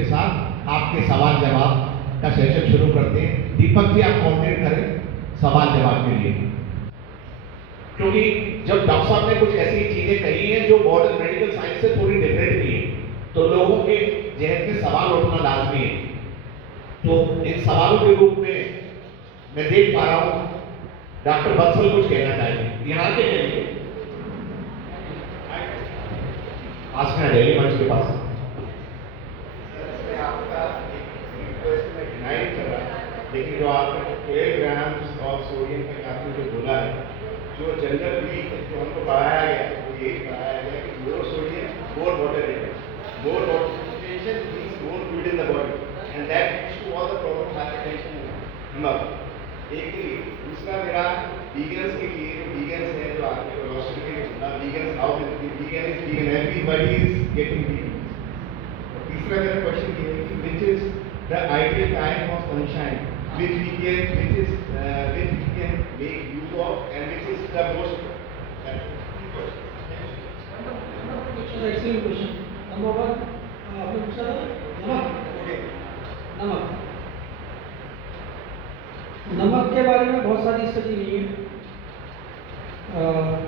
के साथ आपके सवाल जवाब का सेशन शुरू करते हैं। दीपक जी, आप कोऑर्डिनेट करें सवाल जवाब के लिए, क्योंकि जब डॉक्टर साहब ने कुछ ऐसी चीजें कही हैं जो मॉडर्न मेडिकल साइंस से थोड़ी डिफरेंट भी है, तो लोगों के जहन में सवाल उठना लाजमी है। तो इन सवालों के रूप में मैं देख पा रहा हूं डॉक्टर बंसल कुछ कहना चाहेंगे। यहाँ के लिए आज मैं डेली मंच के पास आपका रिक्वेस्ट में डिनाई कर रहा, लेकिन जो आपने 12 ग्राम्स ऑफ सोडियम का आपने जो बोला है, जो जनरली जो हमको पढ़ाया गया वो यही पढ़ाया गया कि more sodium more water retention, more water retention means more fluid in the body and that leads to all the problem hypertension नमक। एक ही दूसरा मेरा वीगन्स के लिए, जो वीगन्स है जो आपने रोशन के लिए बोला, vegans how vegan is vegan, everybody is getting vegan. तीसरा मेरा क्वेश्चन ये है कि which is the ideal time of sunshine which we can make use of and which is the most excellent question. Number one, आपने पूछा था नमक। नमक के बारे में बहुत सारी स्टडी हुई है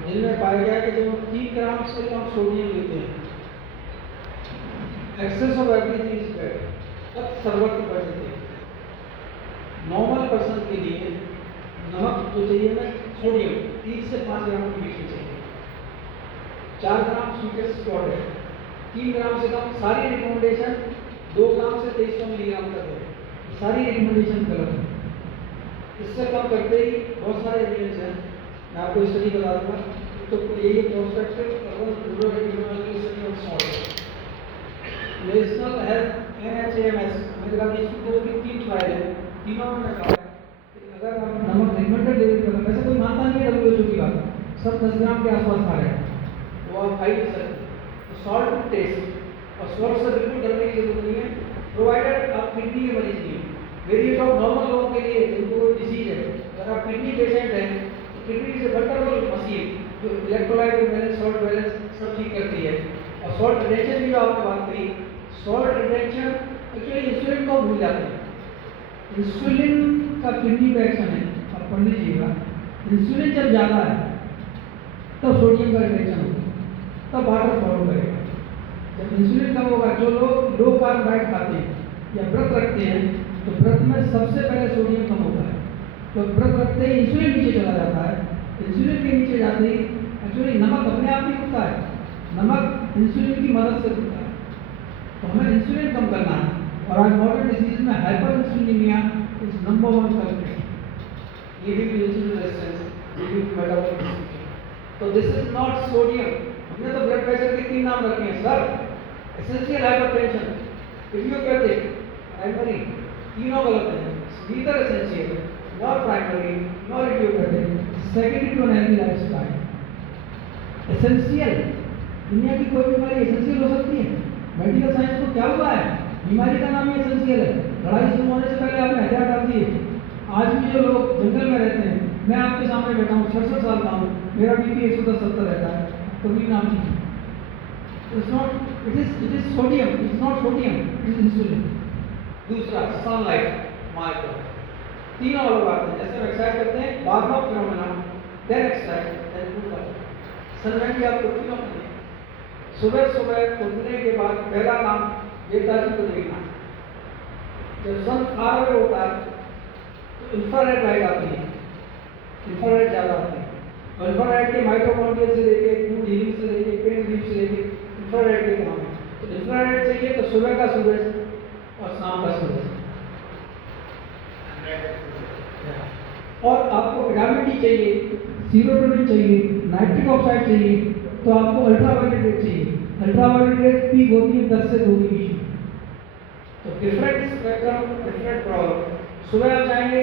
जिनमें पाया गया कि जब हम 3 ग्राम से कम सोडियम लेते हैं, excess of everything is bad, तब सर्वत्र बढ़ जाते हैं। नॉर्मल पर्सन के लिए नमक जो चाहिए ना, सोडियम 3 से 5 ग्राम के बीच में चाहिए। 4 ग्राम स्वीटेस्ट स्पॉट है, 3 ग्राम से कम। सारी रिकमेंडेशन 2 ग्राम से 2300 मिलीग्राम तक है, सारी रिकमेंडेशन गलत है। इससे कम करते ही बहुत सारे एविडेंस हैं, मैं आपको स्टडी बता दूंगा। तो यही prospective urban rural epidemiology study of salt, national health NHAMS America की इंस्टीट्यूट की 3 ट्रायल है, तीनों में कहा है कि अगर हम नमक रिकमेंडेड लेवल पर, वैसे कोई मानता नहीं है WHO की बात, सब 10 ग्राम के आसपास खा रहे हैं, वो आप खा ही नहीं सकते। तो सॉल्ट टेस्ट, और सॉल्ट से बिल्कुल डरने की जरूरत नहीं है, प्रोवाइडेड आप किडनी के मरीज नहीं। वेरिएट ऑफ नॉर्मल लोगों के लिए जिनको कोई डिजीज है, अगर आप किडनी पेशेंट हैं तो kidney is a wonderful machine जो इलेक्ट्रोलाइट बैलेंस, सॉल्ट बैलेंस सब ठीक करती है। और सॉल्ट रिटेंशन की जो आपने बात करी, सॉल्ट रिटेंशन एक्चुअली इंसुलिन को भूल जाते हैं। इंसुलिन का किडनी पे एक्शन है, आप पढ़ लीजिएगा। इंसुलिन जब ज़्यादा है तब सोडियम का रिटेंशन होगा, तब वाटर फॉलो करेगा। जब इंसुलिन कम होगा, जो लोग लो कार्ब डाइट खाते हैं या व्रत रखते हैं, तो व्रत में सबसे पहले सोडियम कम होता है। तो व्रत रखते ही इंसुलिन नीचे चला जाता है, इंसुलिन के नीचे जाते ही एक्चुअली नमक अपने आप ही उठता है, नमक इंसुलिन की मदद से उठता है। तो हमें इंसुलिन कम करना है। और आज मॉडर्न डिजीज में hyperinsulinemia is number 1 culprit, leading to insulin resistance, leading to metabolic disease. तो दिस इज नॉट सोडियम। हमने तो ब्लड प्रेशर के 3 नाम रखे हैं sir, essential hypertension, idiopathic, primary, तीनों गलत हैं। Neither essential not primary not idiopathic, secondary to healthy lifestyle. Essential, दुनिया की कोई बीमारी एसेंशियल हो सकती है। मेडिकल साइंस को क्या हुआ है, बीमारी का नाम ही एसेंशियल है। लड़ाई शुरू होने से पहले आपने हथियार डाल दिए। आज भी जो लोग जंगल में रहते हैं, मैं आपके सामने बैठा हूँ, 66 साल का हूँ, मेरा BP 110-170 रहता है, कभी नाम नहीं। It is sodium, it is not sodium, it is insulin. दूसरा सनलाइट, माइक्रो, तीनों अलग बात है। जैसे हम एक्सरसाइज करते हैं, बार of phenomena, then exercise, then food. Sunlight की आपको तीनों करनी है। सुबह सुबह उठने के बाद पहला काम नेताजी को देखना। जब सन आर होता है तो इंफ्रारेड लाइट आती है, इंफ्रारेड ज़्यादा आती है। और इंफ्रारेड के माइटोकॉन्ड्रिया से लेके फूड हीलिंग से लेके पेन रिलीफ से लेके इंफ्रारेड के काम है। तो इंफ्रारेड चाहिए तो सुबह का सूरज और शाम का सूरज। और आपको विटामिन डी चाहिए, सीरोटोनिन चाहिए, नाइट्रिक ऑक्साइड चाहिए, तो आपको अल्ट्रावायलेट रेड चाहिए। अल्ट्रावायलेट रेड पीक होती है 10 से 2 के बीच में। तो डिफरेंट स्पेक्ट्रम, डिफरेंट प्रॉब्लम। सुबह आप जाएंगे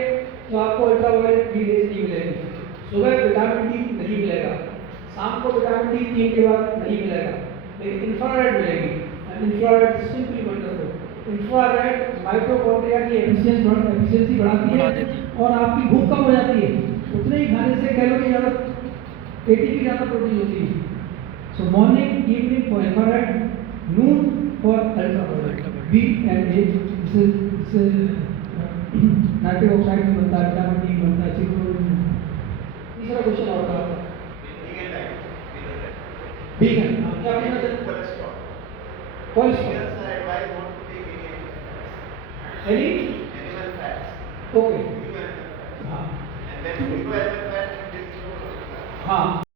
तो आपको अल्ट्रावायलेट डी रेज नहीं मिलेगी, सुबह विटामिन डी नहीं मिलेगा, शाम को विटामिन डी 3 के बाद नहीं मिलेगा, लेकिन इंफ्रारेड मिलेगी। Infrared simply wonderful. Infrared mitochondria की एफिशिएंसी बढ़ाती है और आपकी भूख कम हो जाती है। उतने ही खाने से कैलोरी ज़्यादा, ATP ज़्यादा प्रोटीन होती है। So morning evening for infrared, noon for ultraviolet. B and A इससे नाइट्रिक ऑक्साइड में बनता है, विटामिन डी बनता है, तीसरा क्वेश्चन और था वीगन, क्या पूछना था? कोलेस्ट्रॉल, एनी ओके, हाँ हाँ